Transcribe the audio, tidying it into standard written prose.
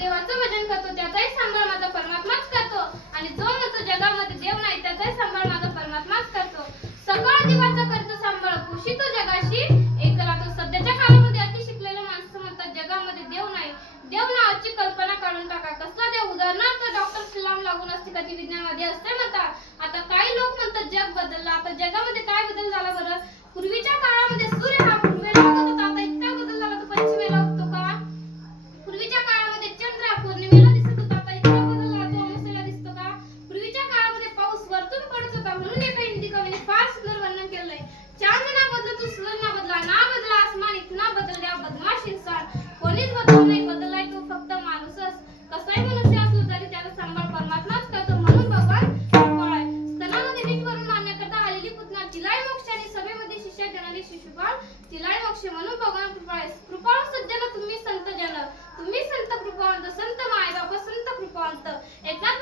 देवाचं भजन करतो त्याचाही सांभाळ माझा परमात्माच करतो आणि जो म्हणतो जगामध्ये देव नाही त्याचाही सांभाळ माझा परमात्माच करतो. सकाळ दिवाचा करतो सांभाळ खुशी तो जगाशी एक राहतो. सध्याच्या काळामध्ये अति शिकलेले माणसं म्हणतात जगामध्ये देव नाही. देव नावाची कल्पना काढून टाका. कसला देव? उदाहरणार्थ डॉक्टर कलाम लागून असते का ती विज्ञानामध्ये असते म्हणतात. आता काही लोक म्हणतात जग बदललं. आता जगामध्ये काय बदल झाला बरं? पूर्वीच्या काळामध्ये सूर्य हा पूर्वेला उगत होता. आता इतका बदल झाला तो पश्चिमेला उगतो का? पूर्वीच्या काळामध्ये चंद्र हा पौर्णिमेला दिसत होता. आता इतका बदल झाला तो अमावास्येला दिसतो का? पूर्वीच्या काळामध्ये पाऊस वरतून पडत होता. म्हणून एका हिंदी कवीने फार सुंदर वर्णन केलंय. चांद ना बदला तू सूरज ना बदला ना बदला आसमान इतना बदल गया बदमाश इंसान. कोणीच बदलला नाही. बदललाय तो फक्त माणूसच. कसाही मनुष्य असला तरी त्याचा सांभाळ परमात्माच करतो. म्हणून भगवान कृपाळू आहे. स्तनामध्ये मीठ भरून मारण्याकरता आलेली पुतना तिलाही मोक्ष आणि सभेमध्ये शिष्या जनाली शिशुपाल तिलाही मोक्ष. म्हणून भगवान कृपाळू आहे. कृपाळू सज्जन तुम्ही संत जन तुम्ही संत कृपावंत संत माय बाप संत कृपावंत. एकनाथ